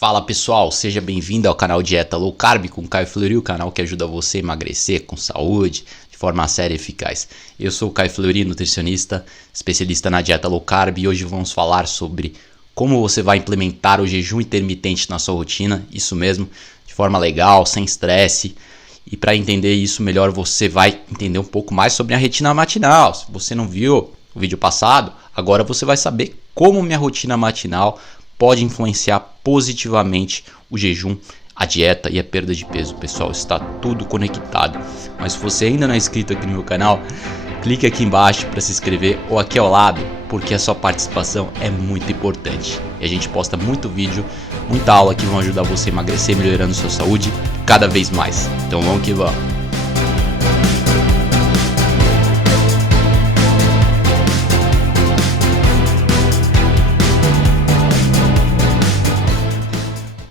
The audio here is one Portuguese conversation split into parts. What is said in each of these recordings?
Fala pessoal, seja bem-vindo ao canal Dieta Low Carb com Caio Fleury, o canal que ajuda você a emagrecer com saúde, de forma séria e eficaz. Eu sou o Caio Fleury, nutricionista, especialista na dieta low carb, e hoje vamos falar sobre como você vai implementar o jejum intermitente na sua rotina, isso mesmo, de forma legal, sem estresse. E para entender isso melhor, você vai entender um pouco mais sobre a rotina matinal. Se você não viu o vídeo passado, agora você vai saber como minha rotina matinal pode influenciar positivamente o jejum, a dieta e a perda de peso. Pessoal, está tudo conectado. Mas se você ainda não é inscrito aqui no meu canal, clique aqui embaixo para se inscrever ou aqui ao lado, porque a sua participação é muito importante. E a gente posta muito vídeo, muita aula que vão ajudar você a emagrecer, melhorando sua saúde cada vez mais. Então vamos que vamos.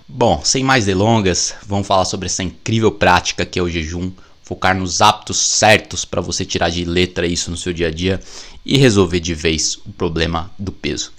Bom, sem mais delongas, vamos falar sobre essa incrível prática que é o jejum, focar nos hábitos certos para você tirar de letra isso no seu dia a dia e resolver de vez o problema do peso.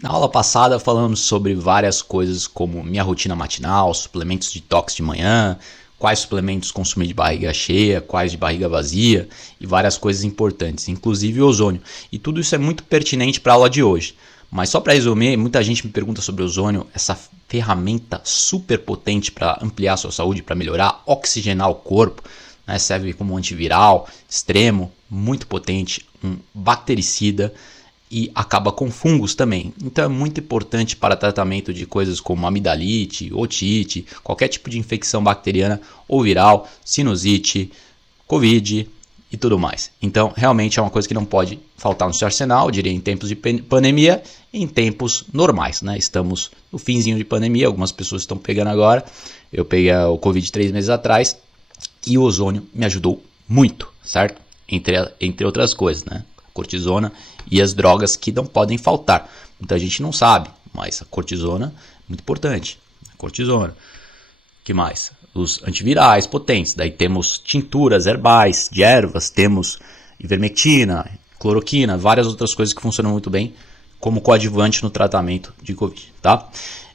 Na aula passada falamos sobre várias coisas como minha rotina matinal, suplementos detox de manhã, quais suplementos consumir de barriga cheia, quais de barriga vazia e várias coisas importantes, inclusive o ozônio. E tudo isso é muito pertinente para a aula de hoje. Mas só para resumir, muita gente me pergunta sobre o ozônio, essa ferramenta super potente para ampliar a sua saúde, para melhorar, oxigenar o corpo, né? Serve como antiviral, extremo, muito potente, um bactericida e acaba com fungos também. Então é muito importante para tratamento de coisas como amidalite, otite, qualquer tipo de infecção bacteriana ou viral, sinusite, covid e tudo mais. Então, realmente é uma coisa que não pode faltar no seu arsenal, eu diria em tempos de pandemia e em tempos normais, né? Estamos no finzinho de pandemia, algumas pessoas estão pegando agora. Eu peguei o Covid 3 meses atrás e o ozônio me ajudou muito, certo? Entre outras coisas, né? A cortisona e as drogas que não podem faltar. Muita gente não sabe, mas a cortisona é muito importante. A cortisona. O que mais? Os antivirais potentes, daí temos tinturas herbais de ervas, temos ivermectina, cloroquina, várias outras coisas que funcionam muito bem como coadjuvante no tratamento de Covid, tá?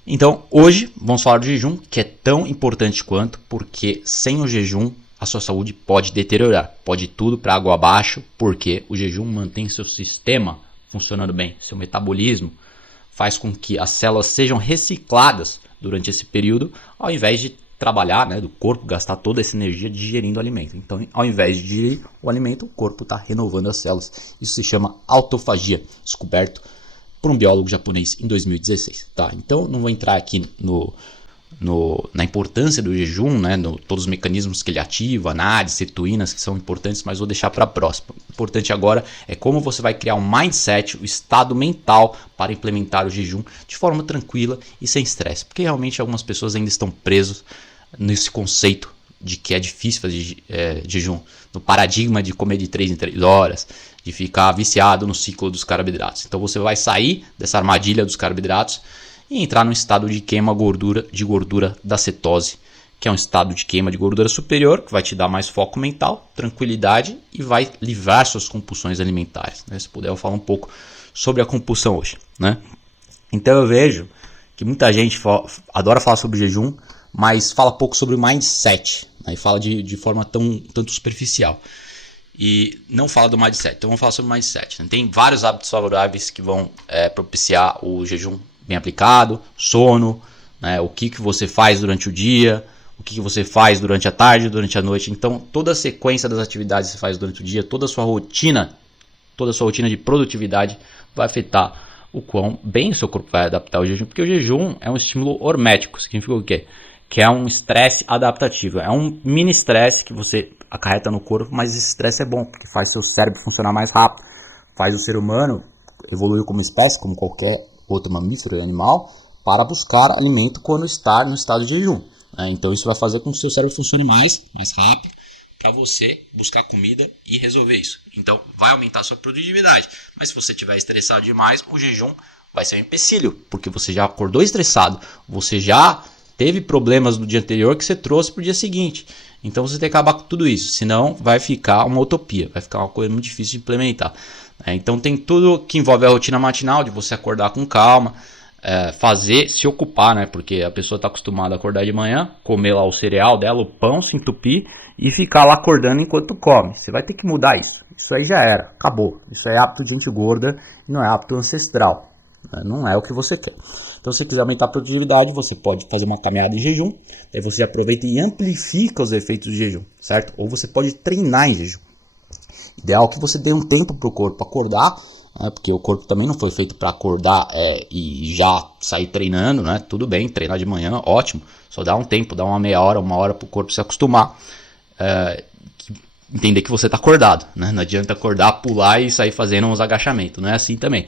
Então, hoje vamos falar do jejum, que é tão importante quanto, porque sem o jejum a sua saúde pode deteriorar, pode ir tudo para água abaixo, porque o jejum mantém seu sistema funcionando bem, seu metabolismo faz com que as células sejam recicladas durante esse período, ao invés de trabalhar, né, do corpo, gastar toda essa energia digerindo o alimento. Então, ao invés de digerir o alimento, o corpo está renovando as células. Isso se chama autofagia, descoberto por um biólogo japonês em 2016. Tá? Então, não vou entrar aqui na importância do jejum, né, todos os mecanismos que ele ativa, NADs, cetoínas, que são importantes, mas vou deixar para a próxima. O importante agora é como você vai criar um mindset, o estado mental para implementar o jejum de forma tranquila e sem estresse. Porque realmente algumas pessoas ainda estão presas nesse conceito de que é difícil fazer jejum, no paradigma de comer de 3 em 3 horas, de ficar viciado no ciclo dos carboidratos. Então você vai sair dessa armadilha dos carboidratos e entrar no estado de queima de gordura da cetose, que é um estado de queima de gordura superior, que vai te dar mais foco mental, tranquilidade e vai livrar suas compulsões alimentares. Né? Se puder, eu falo um pouco sobre a compulsão hoje. Né? Então eu vejo que muita gente adora falar sobre jejum, mas fala pouco sobre o mindset, né? E fala de forma tanto superficial. E não fala do mindset. Então vamos falar sobre o mindset. Né? Tem vários hábitos favoráveis que vão propiciar o jejum bem aplicado, sono, né? O que você faz durante o dia, o que você faz durante a tarde, durante a noite. Então toda a sequência das atividades que você faz durante o dia, toda a sua rotina de produtividade vai afetar o quão bem o seu corpo vai adaptar ao jejum, porque o jejum é um estímulo hormético, significa o quê? Que é um estresse adaptativo, é um mini estresse que você acarreta no corpo, mas esse estresse é bom, porque faz seu cérebro funcionar mais rápido, faz o ser humano evoluir como espécie, como qualquer outro mamífero e animal, para buscar alimento quando está no estado de jejum. Então isso vai fazer com que o seu cérebro funcione mais rápido, para você buscar comida e resolver isso. Então vai aumentar a sua produtividade, mas se você estiver estressado demais, o jejum vai ser um empecilho, porque você já acordou estressado, você já teve problemas no dia anterior que você trouxe para o dia seguinte. Então você tem que acabar com tudo isso, senão vai ficar uma utopia, vai ficar uma coisa muito difícil de implementar. Então tem tudo que envolve a rotina matinal, de você acordar com calma, se ocupar, né? Porque a pessoa está acostumada a acordar de manhã, comer lá o cereal dela, o pão, se entupir e ficar lá acordando enquanto come. Você vai ter que mudar isso. Isso aí já era, acabou. Isso é hábito de gente gorda e não é hábito ancestral. Não é o que você quer. Então, se você quiser aumentar a produtividade, você pode fazer uma caminhada em jejum. Daí você aproveita e amplifica os efeitos do jejum, certo? Ou você pode treinar em jejum. Ideal que você dê um tempo para o corpo acordar, né? Porque o corpo também não foi feito para acordar e já sair treinando, né? Tudo bem, treinar de manhã, ótimo. Só dá um tempo, dá uma meia hora, 1 hora para o corpo se acostumar. Entender que você está acordado, né? Não adianta acordar, pular e sair fazendo uns agachamentos, não é assim também.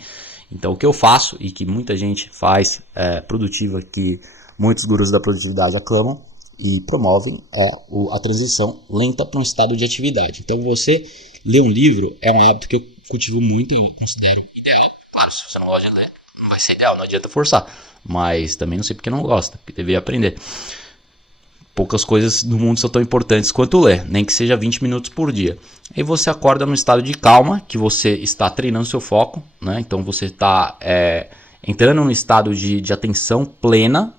Então o que eu faço e que muita gente faz produtiva, que muitos gurus da produtividade aclamam e promovem, é a transição lenta para um estado de atividade. Então você ler um livro é um hábito que eu cultivo muito, eu considero ideal. Claro, se você não gosta de ler, não vai ser ideal, não adianta forçar. Mas também não sei porque não gosta, porque deveria aprender. Poucas coisas no mundo são tão importantes quanto ler, nem que seja 20 minutos por dia. Aí você acorda num estado de calma, que você está treinando seu foco, né? Então você está entrando num estado de atenção plena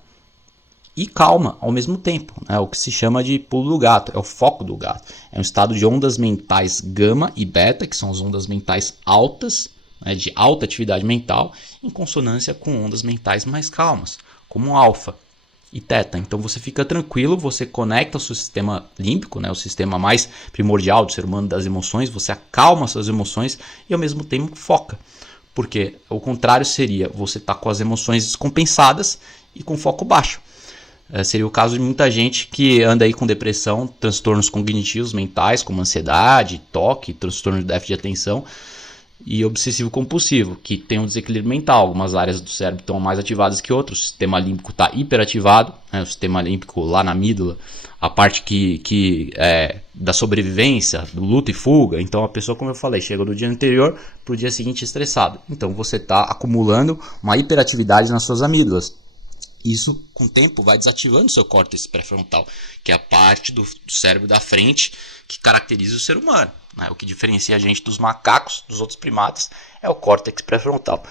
e calma ao mesmo tempo, né? O que se chama de pulo do gato, é o foco do gato. É um estado de ondas mentais gama e beta, que são as ondas mentais altas, né, de alta atividade mental, em consonância com ondas mentais mais calmas, como alfa e teta. Então você fica tranquilo, você conecta o seu sistema límbico, né, o sistema mais primordial do ser humano, das emoções, você acalma suas emoções e ao mesmo tempo foca. Porque o contrário seria você estar com as emoções descompensadas e com foco baixo. Seria o caso de muita gente que anda aí com depressão, transtornos cognitivos mentais, como ansiedade, toque, transtorno de déficit de atenção e obsessivo compulsivo, que tem um desequilíbrio mental. Algumas áreas do cérebro estão mais ativadas que outras, o sistema límbico está hiperativado, né? O sistema límbico lá na amígdala, a parte que é da sobrevivência, do luta e fuga. Então a pessoa, como eu falei, chega do dia anterior para o dia seguinte estressado. Então você está acumulando uma hiperatividade nas suas amígdalas. Isso, com o tempo, vai desativando o seu córtex pré-frontal, que é a parte do cérebro da frente que caracteriza o ser humano. Né? O que diferencia a gente dos macacos, dos outros primatas, é o córtex pré-frontal.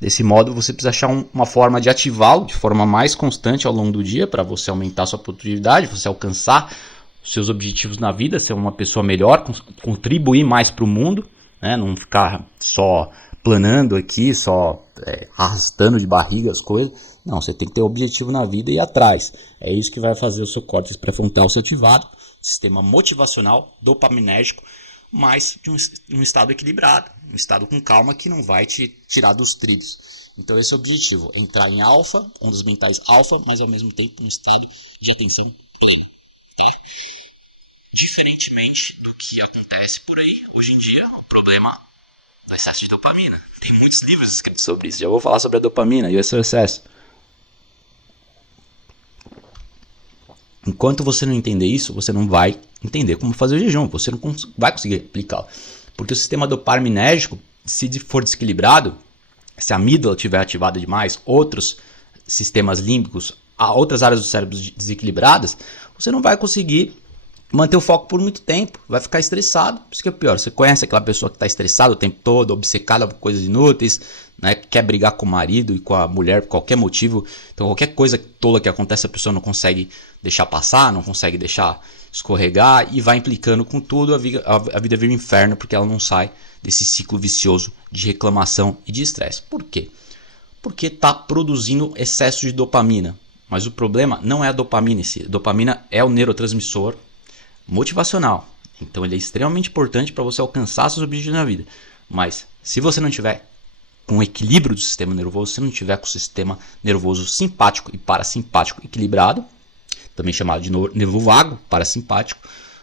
Desse modo, você precisa achar uma forma de ativá-lo de forma mais constante ao longo do dia, para você aumentar a sua produtividade, você alcançar os seus objetivos na vida, ser uma pessoa melhor, contribuir mais para o mundo, né? Não ficar só planando aqui, só arrastando de barriga as coisas. Não, você tem que ter objetivo na vida e ir atrás. É isso que vai fazer o seu córtex pré-frontal ser ativado, sistema motivacional, dopaminérgico, mas de um estado equilibrado, um estado com calma que não vai te tirar dos trilhos. Então esse é o objetivo, entrar em alfa, ondas mentais alfa, mas ao mesmo tempo um estado de atenção pleno. Tá? Diferentemente do que acontece por aí, hoje em dia, o problema do excesso de dopamina. Tem muitos livros escritos sobre isso, já vou falar sobre a dopamina e o seu excesso. Enquanto você não entender isso, você não vai entender como fazer o jejum, você não vai conseguir aplicá-lo. Porque o sistema dopaminérgico, se for desequilibrado, se a amígdala estiver ativada demais, outros sistemas límbicos, outras áreas do cérebro desequilibradas, você não vai conseguir manter o foco por muito tempo, vai ficar estressado. Isso que é pior, você conhece aquela pessoa que está estressada o tempo todo, obcecada por coisas inúteis, né, quer brigar com o marido e com a mulher por qualquer motivo. Então qualquer coisa tola que acontece, a pessoa não consegue deixar passar, não consegue deixar escorregar e vai implicando com tudo, a vida vira um inferno porque ela não sai desse ciclo vicioso de reclamação e de estresse. Por quê? Porque está produzindo excesso de dopamina. Mas o problema não é a dopamina em si. A dopamina é o neurotransmissor motivacional. Então ele é extremamente importante para você alcançar seus objetivos na vida. Mas se você não tiver com o equilíbrio do sistema nervoso, se não tiver com o sistema nervoso simpático e parasimpático equilibrado, também chamado de nervo vago, parasimpático,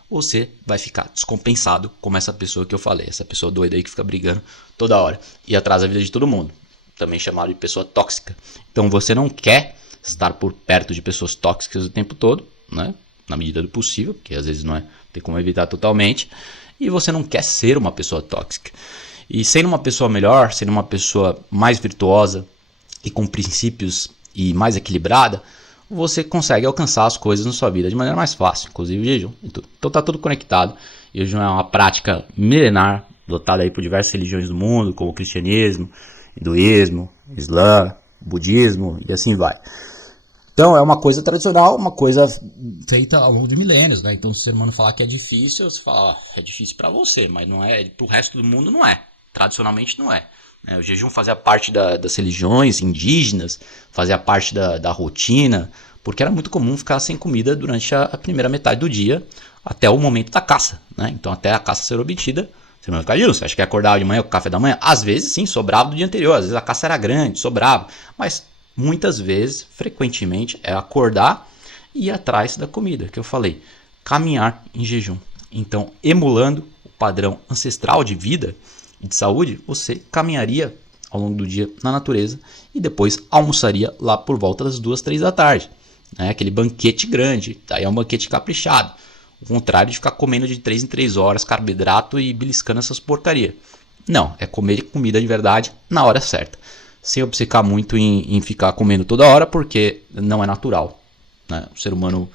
você vai ficar descompensado como essa pessoa que eu falei, essa pessoa doida aí que fica brigando toda hora e atrasa a vida de todo mundo, também chamado de pessoa tóxica. Então você não quer estar por perto de pessoas tóxicas o tempo todo, né? Na medida do possível, porque às vezes não tem como evitar totalmente, e você não quer ser uma pessoa tóxica. E sendo uma pessoa melhor, sendo uma pessoa mais virtuosa e com princípios e mais equilibrada, você consegue alcançar as coisas na sua vida de maneira mais fácil, inclusive o jejum. Então está tudo conectado. O jejum é uma prática milenar, adotada aí por diversas religiões do mundo, como o cristianismo, hinduísmo, islã, budismo e assim vai. Então é uma coisa tradicional, uma coisa Feita ao longo de milênios, né? Então, se o ser humano falar que é difícil, você fala, é difícil para você, mas não é, pro resto do mundo não é. Tradicionalmente não é. O jejum fazia parte das religiões indígenas, fazia parte da rotina, porque era muito comum ficar sem comida durante a primeira metade do dia, até o momento da caça, né? Então, até a caça ser obtida, você não vai ficar disso. Você acha que acordava de manhã com o café da manhã? Às vezes, sim, sobrava do dia anterior. Às vezes a caça era grande, sobrava. Mas muitas vezes, frequentemente, é acordar e ir atrás da comida, que eu falei. Caminhar em jejum. Então, emulando o padrão ancestral de vida e de saúde, você caminharia ao longo do dia na natureza e depois almoçaria lá por volta das 2, 3 da tarde. Aquele banquete grande, daí é um banquete caprichado. O contrário de ficar comendo de 3 em 3 horas carboidrato e beliscando essas porcaria. Não, é comer comida de verdade na hora certa. Sem obcecar muito em ficar comendo toda hora, porque não é natural. Né? O ser humano,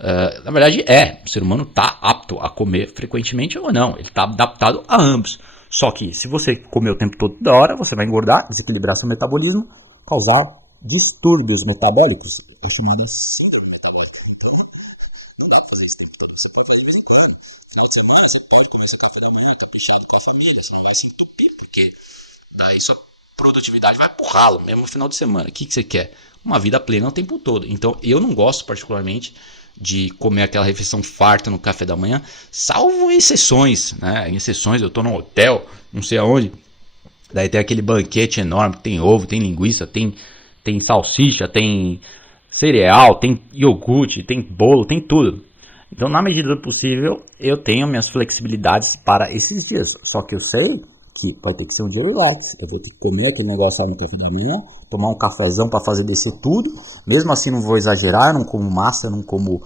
na verdade o ser humano está apto a comer frequentemente ou não. Ele está adaptado a ambos. Só que se você comer o tempo todo toda hora, você vai engordar, desequilibrar seu metabolismo, causar distúrbios metabólicos, é chamada síndrome metabólica. Então, não dá pra fazer isso o tempo todo. Você pode fazer de vez em quando. Final de semana, você pode comer seu café da manhã, caprichado com a família. Você não vai se entupir, porque daí sua produtividade vai pro ralo, mesmo no final de semana. O que você quer? Uma vida plena o tempo todo. Então, eu não gosto particularmente de comer aquela refeição farta no café da manhã, salvo em exceções, né? Em exceções, eu tô num hotel, não sei aonde, daí tem aquele banquete enorme, tem ovo, tem linguiça, tem salsicha, tem cereal, tem iogurte, tem bolo, tem tudo. Então, na medida do possível, eu tenho minhas flexibilidades para esses dias. Só que eu sei que vai ter que ser um dia relax. Eu vou ter que comer aquele negócio lá no café da manhã, tomar um cafezão para fazer descer tudo. Mesmo assim, não vou exagerar, eu não como massa, não como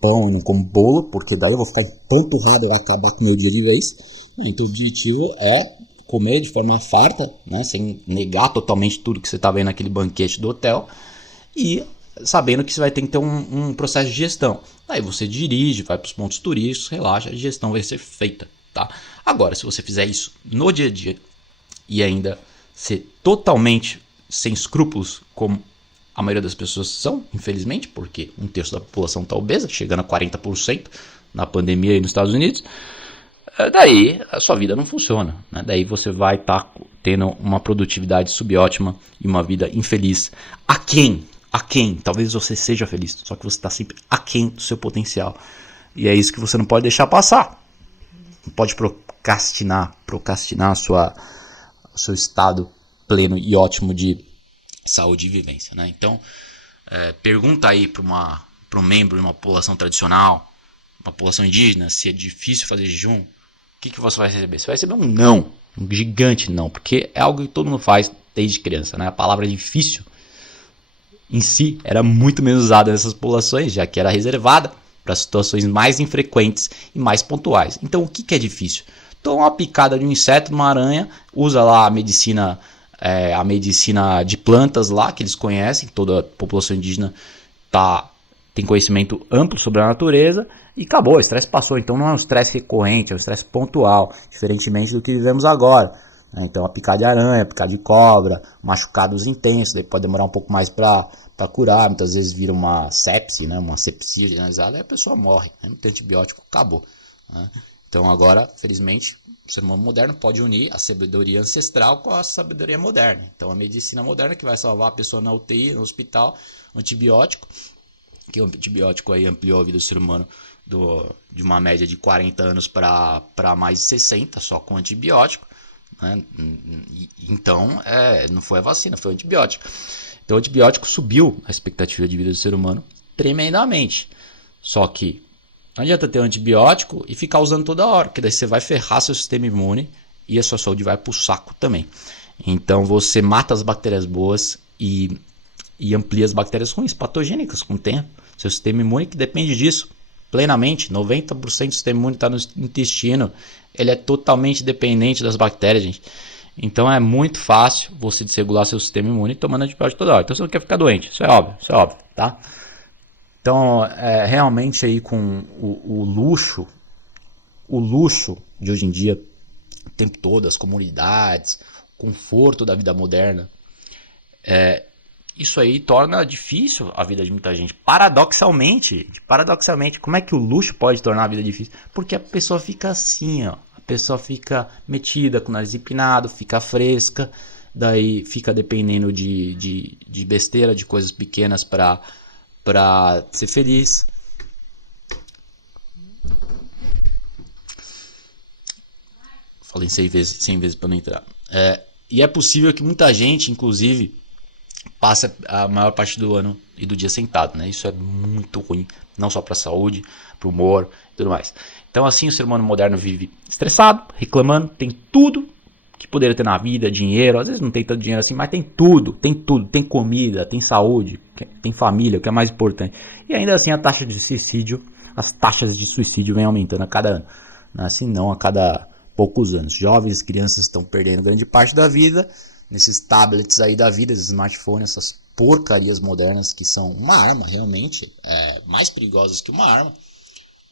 pão, não como bolo, porque daí eu vou ficar empanturrado e vai acabar com o meu dia de vez. Então, o objetivo é comer de forma farta, né, sem negar totalmente tudo que você está vendo naquele banquete do hotel, e sabendo que você vai ter que ter um processo de gestão. Aí você dirige, vai para os pontos turísticos, relaxa, a gestão vai ser feita. Tá? Agora, se você fizer isso no dia a dia e ainda ser totalmente sem escrúpulos, como a maioria das pessoas são, infelizmente, porque 1/3 da população está obesa, chegando a 40% na pandemia aí nos Estados Unidos, daí a sua vida não funciona. Né? Daí você vai estar tendo uma produtividade subótima e uma vida infeliz. Aquém, talvez você seja feliz, só que você está sempre aquém do seu potencial. E é isso que você não pode deixar passar. Não pode procrastinar o seu estado pleno e ótimo de saúde e vivência. Né? Então, pergunta aí para um membro de uma população tradicional, uma população indígena, se é difícil fazer jejum. O que você vai receber? Você vai receber um não, um gigante não, porque é algo que todo mundo faz desde criança. Né? A palavra difícil em si era muito menos usada nessas populações, já que era reservada para situações mais infrequentes e mais pontuais. Então, o que é difícil? Toma uma picada de um inseto, uma aranha, usa lá a medicina de plantas lá, que eles conhecem, toda a população indígena tem conhecimento amplo sobre a natureza, e acabou, o estresse passou. Então não é um estresse recorrente, é um estresse pontual, diferentemente do que vivemos agora. Então a picada de aranha, a picada de cobra, machucados intensos, daí pode demorar um pouco mais para curar, muitas vezes vira uma sepse, né? Uma sepsia generalizada, aí a pessoa morre, né? Não tem antibiótico, acabou. Né? Então agora, felizmente, o ser humano moderno pode unir a sabedoria ancestral com a sabedoria moderna. Então a medicina moderna que vai salvar a pessoa na UTI, no hospital, antibiótico, que o antibiótico aí ampliou a vida do ser humano de uma média de 40 anos para mais de 60, só com antibiótico. Né? Então, não foi a vacina, foi o antibiótico. Então, o antibiótico subiu a expectativa de vida do ser humano tremendamente. Só que não adianta ter um antibiótico e ficar usando toda hora, porque daí você vai ferrar seu sistema imune e a sua saúde vai pro saco também. Então, você mata as bactérias boas e amplia as bactérias ruins, patogênicas com o tempo. Seu sistema imune que depende disso plenamente, 90% do sistema imune está no intestino, ele é totalmente dependente das bactérias, gente. Então é muito fácil você desregular seu sistema imune tomando antibiótico toda hora. Então você não quer ficar doente, isso é óbvio, tá? Então, realmente aí com o luxo de hoje em dia, o tempo todo, as comunidades, o conforto da vida moderna, isso aí torna difícil a vida de muita gente. Paradoxalmente, como é que o luxo pode tornar a vida difícil? Porque a pessoa fica assim, ó. A pessoa fica metida, com o nariz empinado, fica fresca, daí fica dependendo de besteira, de coisas pequenas para ser feliz. Falei 100 vezes para não entrar. E é possível que muita gente, inclusive, passe a maior parte do ano e do dia sentado, né? Isso é muito ruim, não só para a saúde, para o humor e tudo mais. Então, assim, o ser humano moderno vive estressado, reclamando, tem tudo que poderia ter na vida, dinheiro, às vezes não tem tanto dinheiro assim, mas tem tudo, tem comida, tem saúde, tem família, o que é mais importante. E ainda assim as taxas de suicídio vêm aumentando a cada ano, assim não a cada poucos anos. Jovens, crianças estão perdendo grande parte da vida nesses tablets aí da vida, esses smartphones, essas porcarias modernas que são uma arma realmente, mais perigosas que uma arma.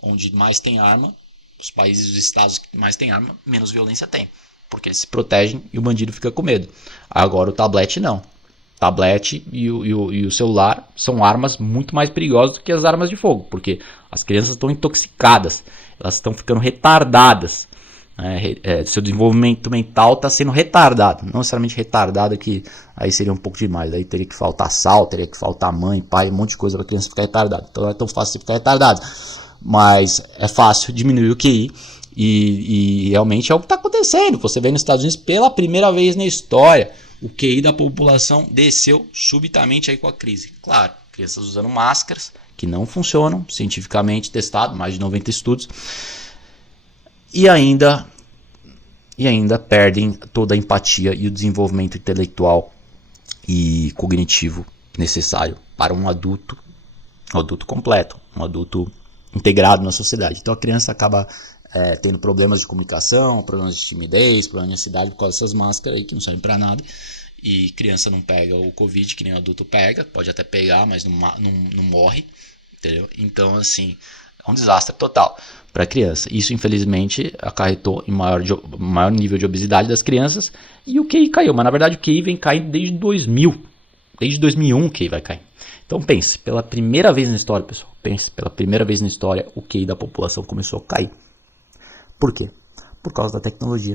Onde mais tem arma, os países, os estados que mais tem arma, menos violência tem. Porque eles se protegem e o bandido fica com medo. Agora o tablet não. Tablet e o celular são armas muito mais perigosas do que as armas de fogo. Porque as crianças estão intoxicadas, elas estão ficando retardadas. Seu desenvolvimento mental está sendo retardado. Não necessariamente retardado, que aí seria um pouco demais. Aí teria que faltar sal, teria que faltar mãe, pai, um monte de coisa para a criança ficar retardada. Então não é tão fácil você ficar retardado. Mas é fácil diminuir o QI. E realmente é o que está acontecendo. Você vê nos Estados Unidos pela primeira vez na história, o QI da população desceu subitamente aí com a crise. Claro, crianças usando máscaras que não funcionam, cientificamente testado, mais de 90 estudos. E ainda perdem toda a empatia e o desenvolvimento intelectual e cognitivo necessário para um adulto completo, um adulto integrado na sociedade. Então a criança acaba tendo problemas de comunicação, problemas de timidez, problemas de ansiedade por causa dessas máscaras aí que não servem para nada. E criança não pega o Covid que nem o adulto pega, pode até pegar, mas não morre, entendeu? Então assim, é um desastre total para a criança. Isso infelizmente acarretou em maior nível de obesidade das crianças e o QI caiu, mas na verdade o QI vem caindo desde 2000, desde 2001 o QI vai cair. Então pense, pela primeira vez na história, pessoal, pela primeira vez na história o QI da população começou a cair. Por quê? Por causa da tecnologia.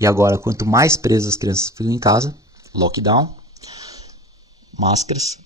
E agora, quanto mais presas as crianças ficam em casa, lockdown, máscaras,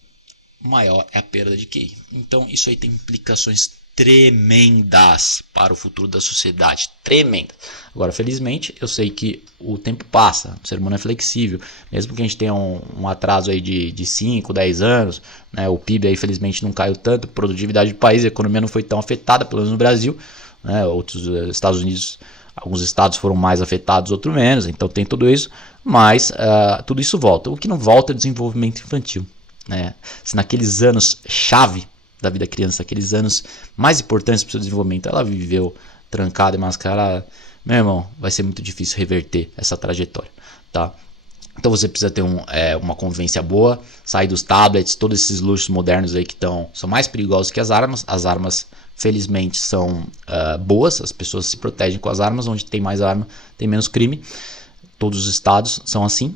maior é a perda de QI. Então isso aí tem implicações tremendas para o futuro da sociedade, tremendas. Agora, felizmente, eu sei que o tempo passa, o ser humano é flexível, mesmo que a gente tenha um atraso aí de 5, 10 anos, né, o PIB aí felizmente não caiu tanto, a produtividade do país, a economia não foi tão afetada, pelo menos no Brasil, né, outros Estados Unidos, alguns estados foram mais afetados, outros menos, então tem tudo isso, mas tudo isso volta. O que não volta é o desenvolvimento infantil, né? Se naqueles anos chave da vida da criança, aqueles anos mais importantes para o seu desenvolvimento, ela viveu trancada e mascarada, meu irmão, vai ser muito difícil reverter essa trajetória, tá? Então você precisa ter uma convivência boa, sair dos tablets, todos esses luxos modernos aí que são mais perigosos que as armas felizmente são boas, as pessoas se protegem com as armas, onde tem mais arma tem menos crime, todos os estados são assim,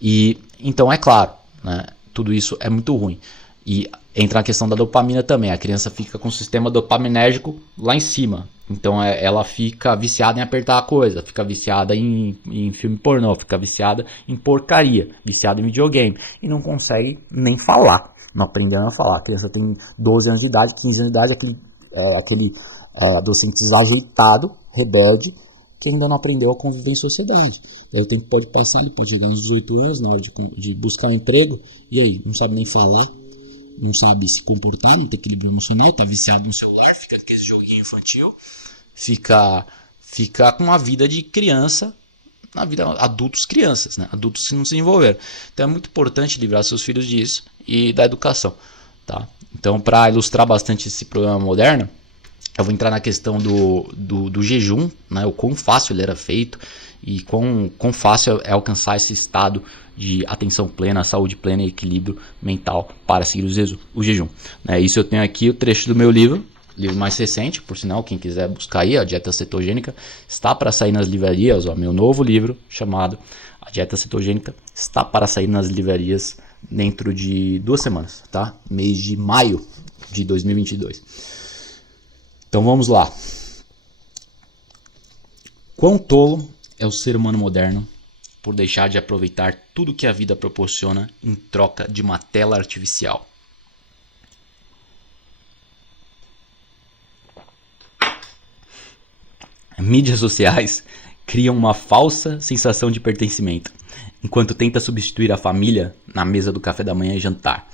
e então é claro, né, tudo isso é muito ruim. E entra a questão da dopamina também. A criança fica com o sistema dopaminérgico lá em cima. Então ela fica viciada em apertar a coisa, fica viciada em filme pornô, fica viciada em porcaria, viciada em videogame. E não consegue nem falar, não aprendendo a falar. A criança tem 12 anos de idade, 15 anos de idade, aquele adolescente desajeitado, rebelde, que ainda não aprendeu a conviver em sociedade. Aí o tempo pode passar, ele pode chegar nos 18 anos, na hora de buscar um emprego, e aí, não sabe nem falar, não sabe se comportar, não tem equilíbrio emocional, tá viciado no celular, fica com esse joguinho infantil, fica com uma vida de criança, na vida adultos crianças, né? Adultos que não se envolveram. Então é muito importante livrar seus filhos disso e da educação, tá? Então, para ilustrar bastante esse problema moderno, eu vou entrar na questão do jejum, né? O quão fácil ele era feito e quão fácil é alcançar esse estado de atenção plena, saúde plena e equilíbrio mental para seguir o jejum. Isso eu tenho aqui o trecho do meu livro mais recente, por sinal, quem quiser buscar aí, a Dieta Cetogênica, está para sair nas livrarias, meu novo livro chamado A Dieta Cetogênica está para sair nas livrarias dentro de 2 semanas, tá? Mês de maio de 2022. Então vamos lá. Quão tolo é o ser humano moderno por deixar de aproveitar tudo que a vida proporciona em troca de uma tela artificial? Mídias sociais criam uma falsa sensação de pertencimento, enquanto tenta substituir a família na mesa do café da manhã e jantar.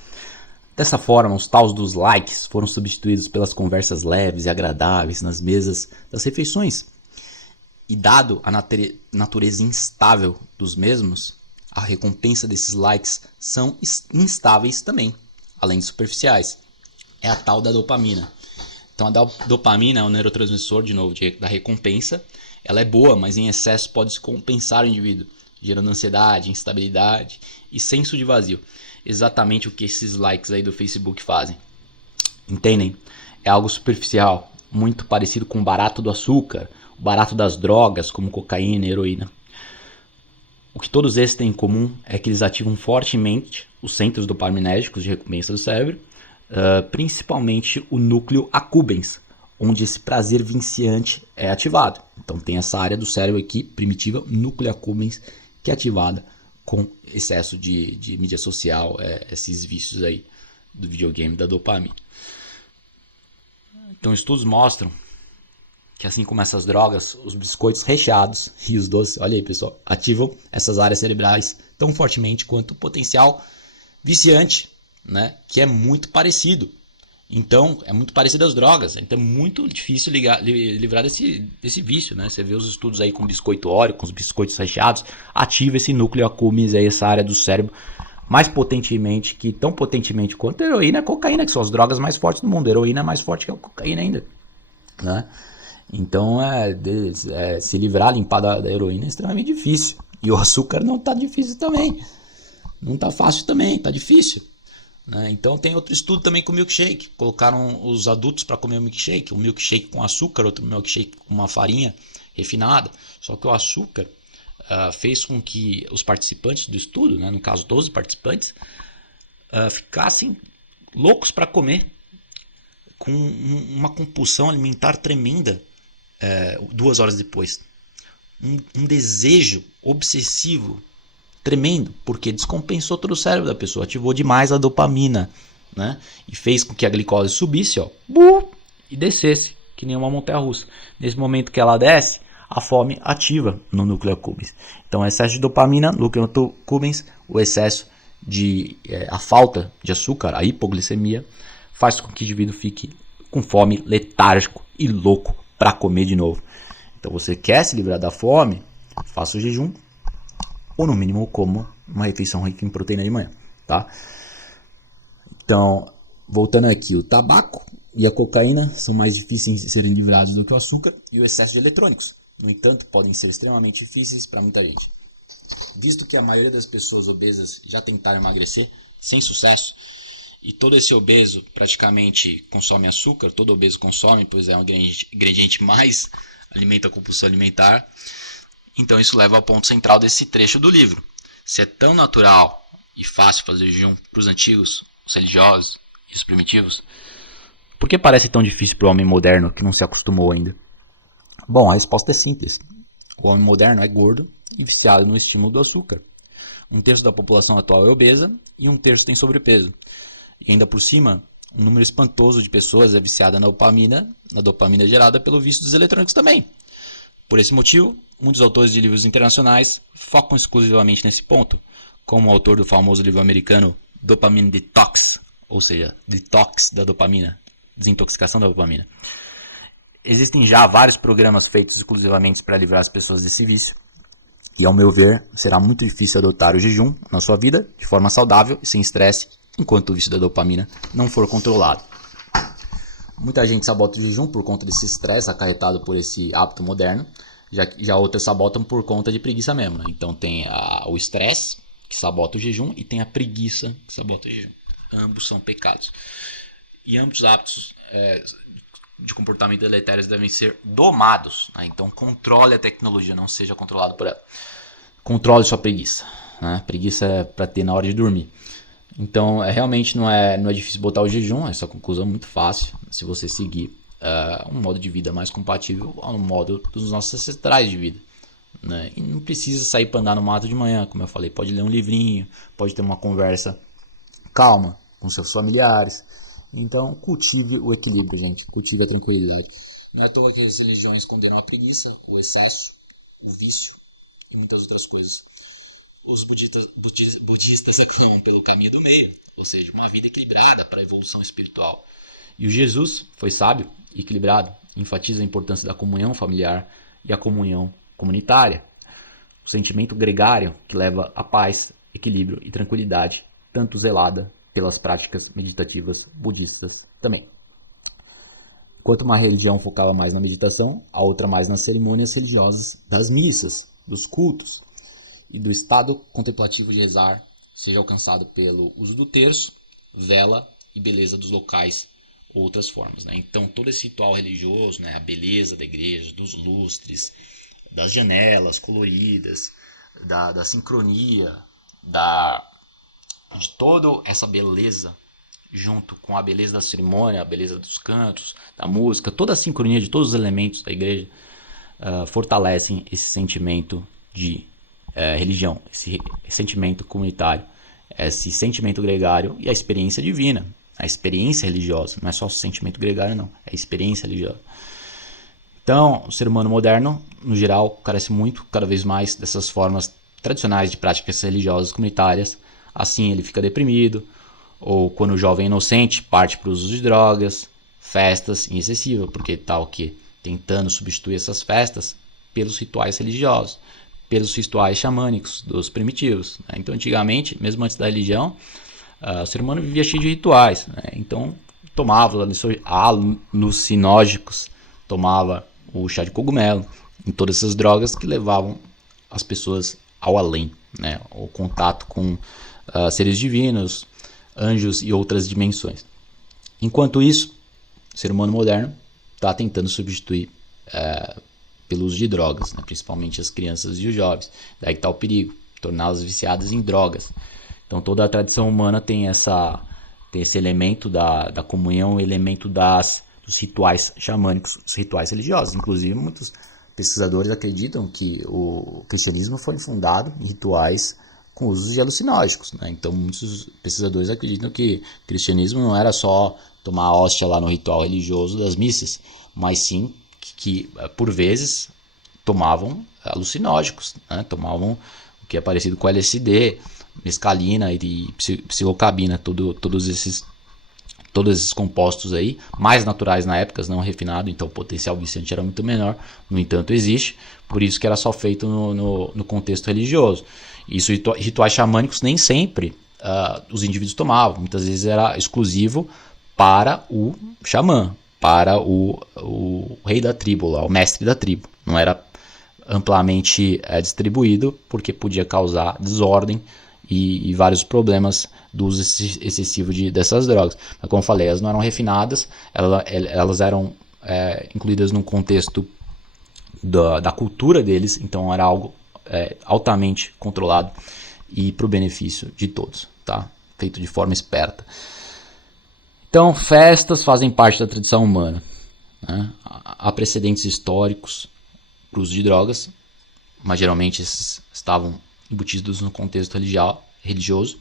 Dessa forma, os tais dos likes foram substituídos pelas conversas leves e agradáveis nas mesas das refeições. E dado a natureza instável dos mesmos, a recompensa desses likes são instáveis também, além de superficiais. É a tal da dopamina. Então a dopamina é um neurotransmissor, de novo, da recompensa. Ela é boa, mas em excesso pode descompensar o indivíduo, gerando ansiedade, instabilidade e senso de vazio. Exatamente o que esses likes aí do Facebook fazem. Entendem? É algo superficial, muito parecido com o barato do açúcar, o barato das drogas, como cocaína e heroína. O que todos esses têm em comum é que eles ativam fortemente os centros dopaminérgicos de recompensa do cérebro, principalmente o núcleo accumbens, onde esse prazer viciante é ativado. Então tem essa área do cérebro aqui, primitiva, núcleo accumbens, que é ativada com excesso de mídia social, esses vícios aí do videogame, da dopamina. Então estudos mostram que assim como essas drogas, os biscoitos recheados e os doces, olha aí pessoal, ativam essas áreas cerebrais tão fortemente quanto o potencial viciante, né, que é muito parecido. Então, é muito parecido às drogas. Então, é muito difícil livrar desse vício, né? Você vê os estudos aí com biscoito Oreo, com os biscoitos recheados, ativa esse núcleo accumbens aí, essa área do cérebro, mais potentemente, tão potentemente quanto a heroína e a cocaína, que são as drogas mais fortes do mundo. A heroína é mais forte que a cocaína ainda, né? Então, se livrar, limpar da heroína é extremamente difícil. E o açúcar não tá difícil também. Não tá fácil também, tá difícil. Então tem outro estudo também com o milkshake. Colocaram os adultos para comer o milkshake. Um milkshake com açúcar, outro milkshake com uma farinha refinada. Só que o açúcar fez com que os participantes do estudo, né, no caso 12 participantes, ficassem loucos para comer, com uma compulsão alimentar tremenda 2 horas depois. Um desejo obsessivo tremendo, porque descompensou todo o cérebro da pessoa, ativou demais a dopamina, né? E fez com que a glicose subisse, e descesse, que nem uma montanha-russa. Nesse momento que ela desce, a fome ativa no núcleo accumbens. Então, o excesso de dopamina, núcleo accumbens, o excesso a falta de açúcar, a hipoglicemia, faz com que o indivíduo fique com fome, letárgico e louco para comer de novo. Então, você quer se livrar da fome, faça o jejum, ou no mínimo como uma refeição rica em proteína de manhã, tá? Então, voltando aqui, o tabaco e a cocaína são mais difíceis de serem livrados do que o açúcar e o excesso de eletrônicos. No entanto, podem ser extremamente difíceis para muita gente. Visto que a maioria das pessoas obesas já tentaram emagrecer sem sucesso, e todo esse obeso praticamente consome açúcar, todo obeso consome, pois é um ingrediente mais alimenta a compulsão alimentar. Então isso leva ao ponto central desse trecho do livro. Se é tão natural e fácil fazer jejum para os antigos, os religiosos e os primitivos, por que parece tão difícil para o homem moderno que não se acostumou ainda? Bom, a resposta é simples. O homem moderno é gordo e viciado no estímulo do açúcar. 1/3 da população atual é obesa e 1/3 tem sobrepeso. E ainda por cima, um número espantoso de pessoas é viciada na dopamina gerada pelo vício dos eletrônicos também. Por esse motivo, muitos autores de livros internacionais focam exclusivamente nesse ponto, como o autor do famoso livro americano Dopamine Detox, ou seja, detox da dopamina, desintoxicação da dopamina. Existem já vários programas feitos exclusivamente para livrar as pessoas desse vício, e ao meu ver, será muito difícil adotar o jejum na sua vida de forma saudável e sem estresse, enquanto o vício da dopamina não for controlado. Muita gente sabota o jejum por conta desse estresse acarretado por esse hábito moderno, já outras sabotam por conta de preguiça mesmo, né? Então tem o estresse, que sabota o jejum, e tem a preguiça, que sabota o jejum. Ambos são pecados. E ambos hábitos de comportamento deletérios devem ser domados, né? Então controle a tecnologia, não seja controlado por ela. Controle sua preguiça, né? Preguiça é para ter na hora de dormir. Então, realmente não é difícil botar o jejum, essa conclusão é muito fácil se você seguir um modo de vida mais compatível ao modo dos nossos ancestrais de vida. Né? E não precisa sair para andar no mato de manhã, como eu falei, pode ler um livrinho, pode ter uma conversa calma com seus familiares. Então, cultive o equilíbrio, gente, cultive a tranquilidade. Não é à toa que as religiões condenam a preguiça, o excesso, o vício e muitas outras coisas. Os budistas aclamam pelo caminho do meio, ou seja, uma vida equilibrada para a evolução espiritual. E o Jesus foi sábio e equilibrado, enfatiza a importância da comunhão familiar e a comunhão comunitária. O sentimento gregário que leva a paz, equilíbrio e tranquilidade, tanto zelada pelas práticas meditativas budistas também. Enquanto uma religião focava mais na meditação, a outra mais nas cerimônias religiosas das missas, dos cultos e do estado contemplativo de rezar, seja alcançado pelo uso do terço, vela e beleza dos locais ou outras formas. Né? Então todo esse ritual religioso, né, a beleza da igreja, dos lustres, das janelas coloridas, da sincronia, de toda essa beleza, junto com a beleza da cerimônia, a beleza dos cantos, da música, toda a sincronia de todos os elementos da igreja fortalecem esse sentimento de religião, esse sentimento comunitário, esse sentimento gregário e a experiência divina, a experiência religiosa. Não é só o sentimento gregário, não, é a experiência religiosa. Então, o ser humano moderno, no geral, carece muito, cada vez mais, dessas formas tradicionais de práticas religiosas comunitárias. Assim, ele fica deprimido, ou quando o jovem inocente parte para o uso de drogas, festas em excessiva, porque está o quê? Tentando substituir essas festas pelos rituais religiosos, pelos rituais xamânicos dos primitivos. Né? Então, antigamente, mesmo antes da religião, o ser humano vivia cheio de rituais. Né? Então, tomava alucinógicos, tomava o chá de cogumelo, e todas essas drogas que levavam as pessoas ao além, né? O contato com seres divinos, anjos e outras dimensões. Enquanto isso, o ser humano moderno está tentando substituir pelo uso de drogas, né? Principalmente as crianças e os jovens. Daí que está o perigo, torná-las viciadas em drogas. Então toda a tradição humana tem esse elemento da comunhão, o elemento dos rituais xamânicos, os rituais religiosos. Inclusive, muitos pesquisadores acreditam que o cristianismo foi fundado em rituais com uso de alucinógenos. Né? Então, muitos pesquisadores acreditam que o cristianismo não era só tomar hóstia lá no ritual religioso das missas, mas sim que por vezes, tomavam alucinógenos, né? Tomavam o que é parecido com LSD, mescalina e psilocabina, todos esses compostos aí, mais naturais na época, não refinados, então o potencial viciante era muito menor, no entanto existe, por isso que era só feito no contexto religioso. Isso, rituais xamânicos nem sempre os indivíduos tomavam, muitas vezes era exclusivo para o xamã, para o rei da tribo, o mestre da tribo, não era amplamente distribuído, porque podia causar desordem e vários problemas do uso excessivo dessas drogas. Mas como eu falei, elas não eram refinadas, elas eram incluídas num contexto da cultura deles, então era algo altamente controlado e para o benefício de todos, tá? Feito de forma esperta. Então, festas fazem parte da tradição humana. Né? Há precedentes históricos para o uso de drogas, mas geralmente esses estavam embutidos no contexto religioso,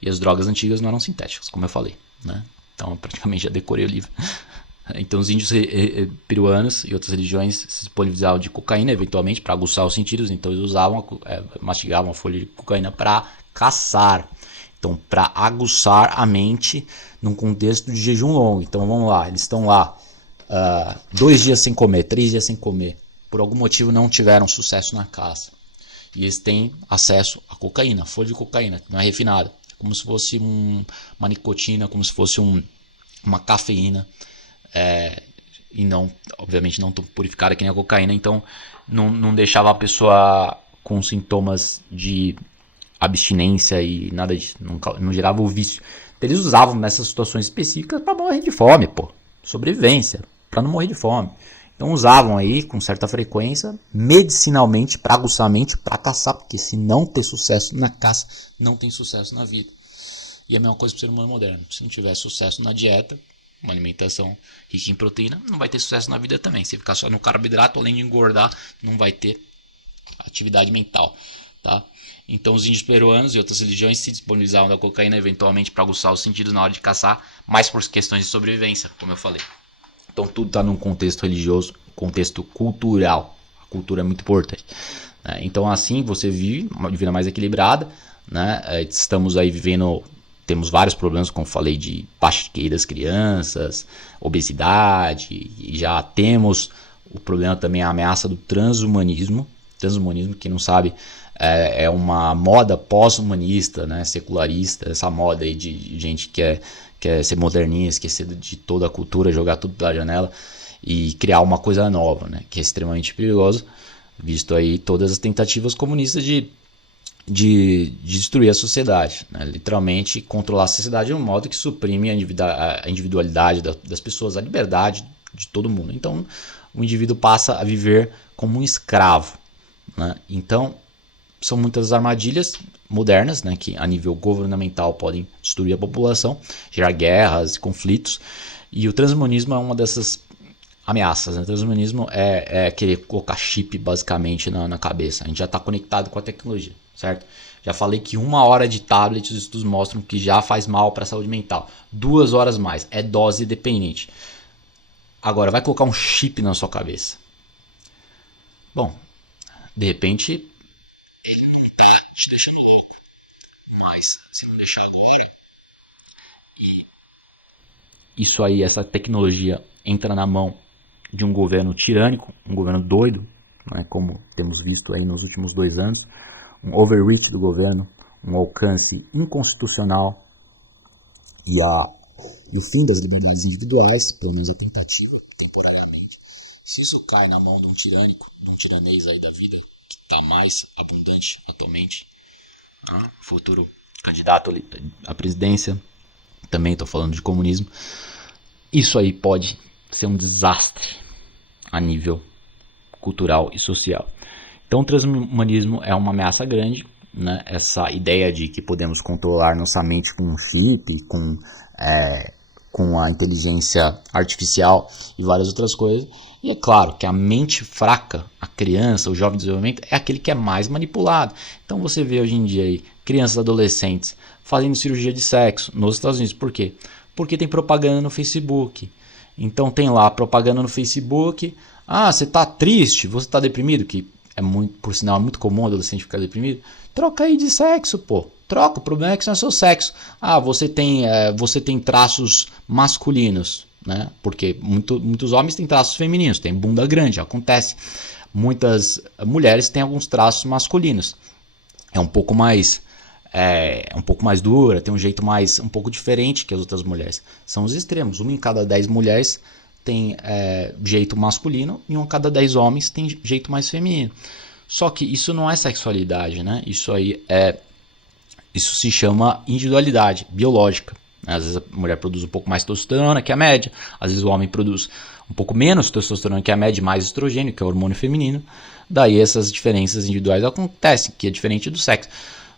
e as drogas antigas não eram sintéticas, como eu falei. Né? Então, eu praticamente já decorei o livro. Então, os índios peruanos e outras religiões se disponibilizavam de cocaína, eventualmente, para aguçar os sentidos. Então, eles mastigavam a folha de cocaína para caçar. Então, para aguçar a mente num contexto de jejum longo. Então, vamos lá, eles estão lá 2 dias sem comer, 3 dias sem comer. Por algum motivo não tiveram sucesso na caça. E eles têm acesso à cocaína, folha de cocaína, que não é refinada. Como se fosse uma nicotina, como se fosse uma cafeína. E não, obviamente não tão purificada que nem a cocaína. Então, não deixava a pessoa com sintomas de abstinência e nada disso, não gerava o vício. Então, eles usavam nessas situações específicas para morrer de fome, sobrevivência, para não morrer de fome. Então usavam aí com certa frequência, medicinalmente, para aguçar a mente, para caçar, porque se não ter sucesso na caça, não tem sucesso na vida. E é a mesma coisa para o ser humano moderno. Se não tiver sucesso na dieta, uma alimentação rica em proteína, não vai ter sucesso na vida também. Se ficar só no carboidrato, além de engordar, não vai ter atividade mental, tá? Então os índios peruanos e outras religiões se disponibilizavam da cocaína eventualmente para aguçar os sentidos na hora de caçar, mas por questões de sobrevivência, como eu falei. Então tudo está num contexto religioso, contexto cultural. A cultura é muito importante. Né? Então assim você vive uma vida mais equilibrada. Né? Estamos aí vivendo, temos vários problemas, como falei, de baixa QI das crianças, obesidade, e já temos o problema também, a ameaça do transhumanismo. Transhumanismo, quem não sabe, é uma moda pós-humanista, né, secularista, essa moda aí de gente que quer ser moderninha, esquecer de toda a cultura, jogar tudo pela janela e criar uma coisa nova, né, que é extremamente perigoso, visto aí todas as tentativas comunistas de destruir a sociedade, né, literalmente controlar a sociedade de um modo que suprime a individualidade das pessoas, a liberdade de todo mundo. Então o indivíduo passa a viver como um escravo. Né? Então, são muitas armadilhas modernas, né, que a nível governamental podem destruir a população, gerar guerras, conflitos, e o transhumanismo é uma dessas ameaças. Né? O transhumanismo é querer colocar chip basicamente na cabeça. A gente já está conectado com a tecnologia, certo? Já falei que 1 hora de tablet, os estudos mostram que já faz mal para a saúde mental. 2 horas mais, é dose dependente. Agora, vai colocar um chip na sua cabeça. Bom, de repente, ele não tá te deixando louco, mas se não deixar agora, e isso aí, essa tecnologia entra na mão de um governo tirânico, um governo doido, né, como temos visto aí nos últimos 2 anos, um overreach do governo, um alcance inconstitucional e o fim das liberdades individuais, pelo menos a tentativa, temporariamente. Se isso cai na mão de um tirânico, um tiranês aí da vida que está mais abundante atualmente, futuro candidato à presidência, também estou falando de comunismo, isso aí pode ser um desastre a nível cultural e social. Então o transhumanismo é uma ameaça grande, né? Essa ideia de que podemos controlar nossa mente com um chip, com a inteligência artificial e várias outras coisas. E é claro que a mente fraca, a criança, o jovem desenvolvimento, é aquele que é mais manipulado. Então você vê hoje em dia aí, crianças e adolescentes fazendo cirurgia de sexo nos Estados Unidos. Por quê? Porque tem propaganda no Facebook. Então tem lá propaganda no Facebook. Ah, você está triste? Você está deprimido? Que é muito, por sinal, é muito comum o adolescente ficar deprimido. Troca aí de sexo, pô. Troca, o problema é que isso não é seu sexo. Ah, você tem traços masculinos, né? Porque muitos homens têm traços femininos, tem bunda grande, acontece. Muitas mulheres têm alguns traços masculinos. É um pouco mais dura, tem um jeito um pouco diferente que as outras mulheres. São os extremos. 1 em cada 10 mulheres tem jeito masculino e 1 em cada 10 homens tem jeito mais feminino. Só que isso não é sexualidade, né? Isso se chama individualidade biológica. Às vezes a mulher produz um pouco mais testosterona que a média, às vezes o homem produz um pouco menos testosterona que a média, mais estrogênio, que é o hormônio feminino. Daí essas diferenças individuais acontecem, que é diferente do sexo.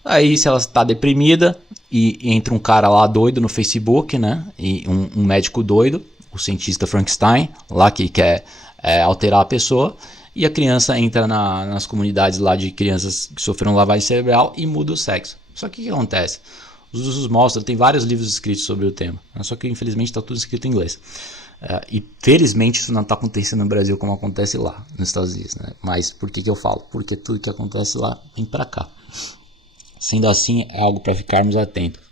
Aí se ela está deprimida e entra um cara lá doido no Facebook, né? E um médico doido, o cientista Frankenstein, lá que quer alterar a pessoa, e a criança entra nas comunidades lá de crianças que sofreram lavagem cerebral e muda o sexo. Só que o que acontece? Os estudos mostram, tem vários livros escritos sobre o tema, só que infelizmente está tudo escrito em inglês. E felizmente isso não está acontecendo no Brasil como acontece lá nos Estados Unidos. Né? Mas por que eu falo? Porque tudo que acontece lá vem para cá. Sendo assim, é algo para ficarmos atentos.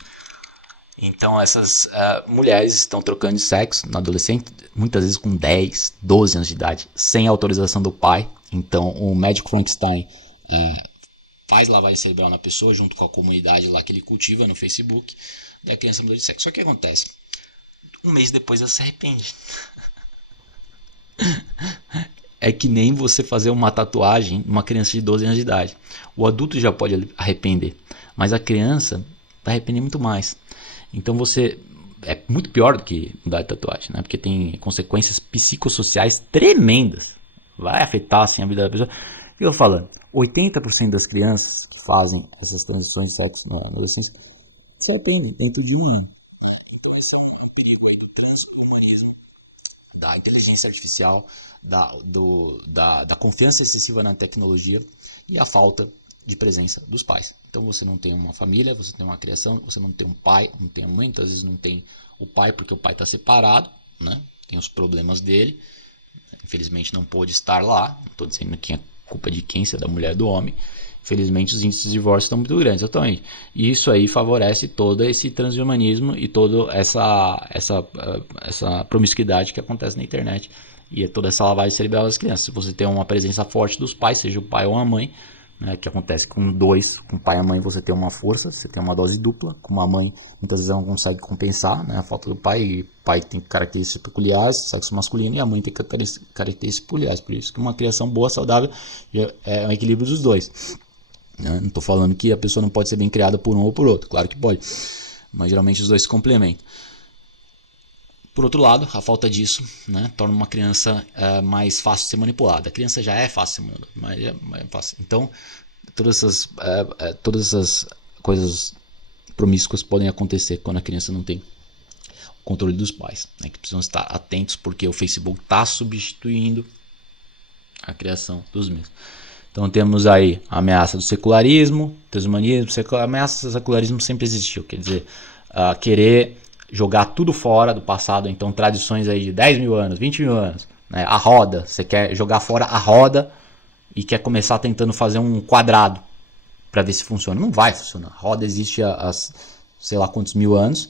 Então essas mulheres estão trocando de sexo na adolescente, muitas vezes com 10, 12 anos de idade, sem autorização do pai. Então o médico Frankenstein faz lavagem cerebral na pessoa, junto com a comunidade lá que ele cultiva no Facebook, da criança mudou de sexo. Só que o que acontece? 1 mês depois ela se arrepende. É que nem você fazer uma tatuagem numa criança de 12 anos de idade. O adulto já pode arrepender, mas a criança vai arrepender muito mais. Então você é muito pior do que mudar de tatuagem, né? Porque tem consequências psicossociais tremendas. Vai afetar assim, a vida da pessoa. O que eu tô falando? 80% das crianças que fazem essas transições de sexo na adolescência se arrependem dentro de um ano. Então esse é um perigo aí do transhumanismo, da inteligência artificial, da confiança excessiva na tecnologia e a falta de presença dos pais. Então você não tem uma família, você tem uma criação, você não tem um pai, não tem a mãe, muitas vezes não tem o pai porque o pai está separado, né? Tem os problemas dele, infelizmente não pôde estar lá, não estou dizendo que é culpa de quem, se é da mulher ou do homem. Infelizmente os índices de divórcio estão muito grandes atualmente. E isso aí favorece todo esse transhumanismo e toda essa promiscuidade que acontece na internet. E toda essa lavagem cerebral das crianças. Se você tem uma presença forte dos pais, seja o pai ou a mãe, né, que acontece com o pai e a mãe você tem uma força, você tem uma dose dupla. Com uma mãe, muitas vezes ela não consegue compensar, né, a falta do pai. E o pai tem características peculiares, sexo masculino, e a mãe tem características peculiares. Por isso que uma criação boa, saudável, é um equilíbrio dos dois. Não estou falando que a pessoa não pode ser bem criada por um ou por outro, claro que pode, mas geralmente os dois se complementam. Por outro lado, a falta disso, né, torna uma criança mais fácil de ser manipulada. A criança já é fácil de ser manipulada, mas é mais fácil. Então, todas essas coisas promíscuas podem acontecer quando a criança não tem o controle dos pais, né, que precisam estar atentos porque o Facebook está substituindo a criação dos mesmos. Então temos aí a ameaça do secularismo, transhumanismo. A ameaça do secularismo sempre existiu, quer dizer, querer jogar tudo fora do passado. Então tradições aí de 10 mil anos, 20 mil anos, né? A roda, você quer jogar fora a roda e quer começar tentando fazer um quadrado para ver se funciona. Não vai funcionar. A roda existe há sei lá quantos mil anos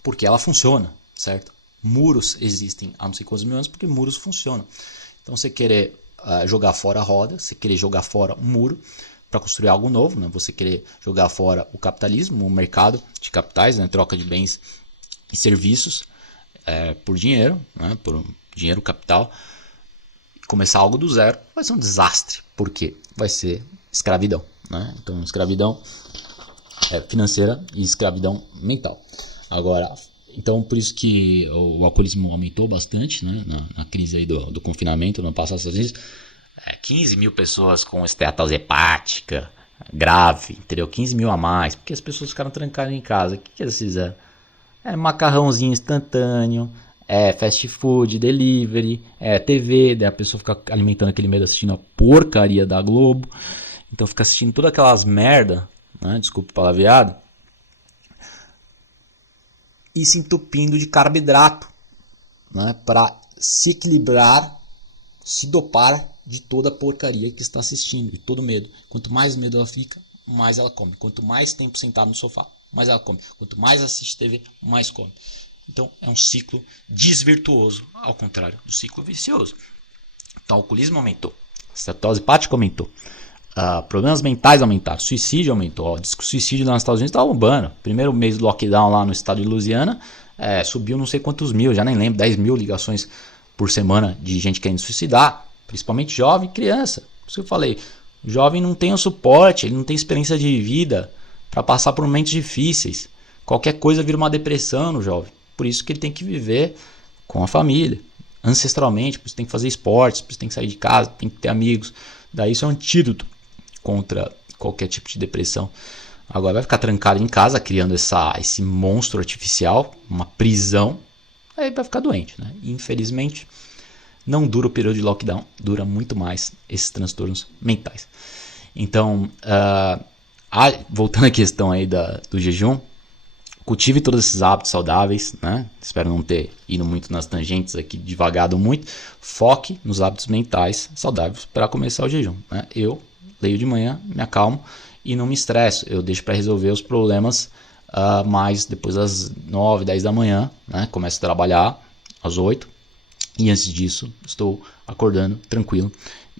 porque ela funciona, certo? Muros existem há não sei quantos mil anos porque muros funcionam. Então você querer jogar fora a roda, você querer jogar fora um muro para construir algo novo, né? Você querer jogar fora o capitalismo, o mercado de capitais, né? Troca de bens e serviços por dinheiro, né? Por dinheiro, capital, começar algo do zero, vai ser um desastre, porque vai ser escravidão, né? Então escravidão financeira e escravidão mental. Agora, então por isso que o alcoolismo aumentou bastante, né, na crise aí do confinamento, no passado, 15 mil pessoas com esteatose hepática grave, entendeu? 15 mil a mais, porque as pessoas ficaram trancadas em casa. O que eles fizeram? Macarrãozinho instantâneo, fast food, delivery, TV, daí a pessoa fica alimentando aquele medo assistindo a porcaria da Globo, então fica assistindo todas aquelas merda, né, desculpa o palavreado, e se entupindo de carboidrato, né, para se equilibrar, se dopar de toda a porcaria que está assistindo, de todo medo. Quanto mais medo ela fica, mais ela come. Quanto mais tempo sentado no sofá, mais ela come. Quanto mais assiste TV, mais come. Então é um ciclo desvirtuoso, ao contrário do ciclo vicioso. Então o alcoolismo aumentou, a esteatose hepática aumentou, problemas mentais aumentaram, suicídio aumentou. Diz que o suicídio lá nos Estados Unidos está bombando. Primeiro mês do lockdown lá no estado de Louisiana, subiu não sei quantos mil, já nem lembro, 10 mil ligações por semana de gente querendo suicidar, principalmente jovem e criança. Por isso que eu falei, o jovem não tem o suporte, ele não tem experiência de vida para passar por momentos difíceis. Qualquer coisa vira uma depressão no jovem. Por isso que ele tem que viver com a família, ancestralmente, por isso tem que fazer esportes, por isso tem que sair de casa, tem que ter amigos. Daí isso é um antídoto contra qualquer tipo de depressão. Agora vai ficar trancado em casa, criando esse monstro artificial, uma prisão, aí vai ficar doente, né? E, infelizmente, não dura o período de lockdown, dura muito mais esses transtornos mentais. Então, voltando à questão aí do jejum, cultive todos esses hábitos saudáveis, né? Espero não ter ido muito nas tangentes aqui, divagado muito. Foque nos hábitos mentais saudáveis para começar o jejum, né? Eu leio de manhã, me acalmo e não me estresso. Eu deixo para resolver os problemas mais depois das 9, 10 da manhã, né? Começo a trabalhar às 8 e antes disso estou acordando tranquilo.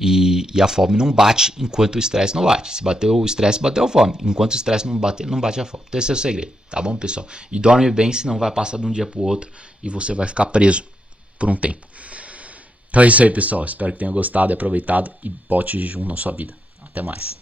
E a fome não bate enquanto o estresse não bate. Se bateu o estresse, bateu a fome. Enquanto o estresse não bater, não bate a fome. Então esse é o segredo, tá bom, pessoal? E dorme bem, senão vai passar de um dia para o outro e você vai ficar preso por um tempo. Então é isso aí, pessoal. Espero que tenham gostado e aproveitado e bote jejum na sua vida. Até mais.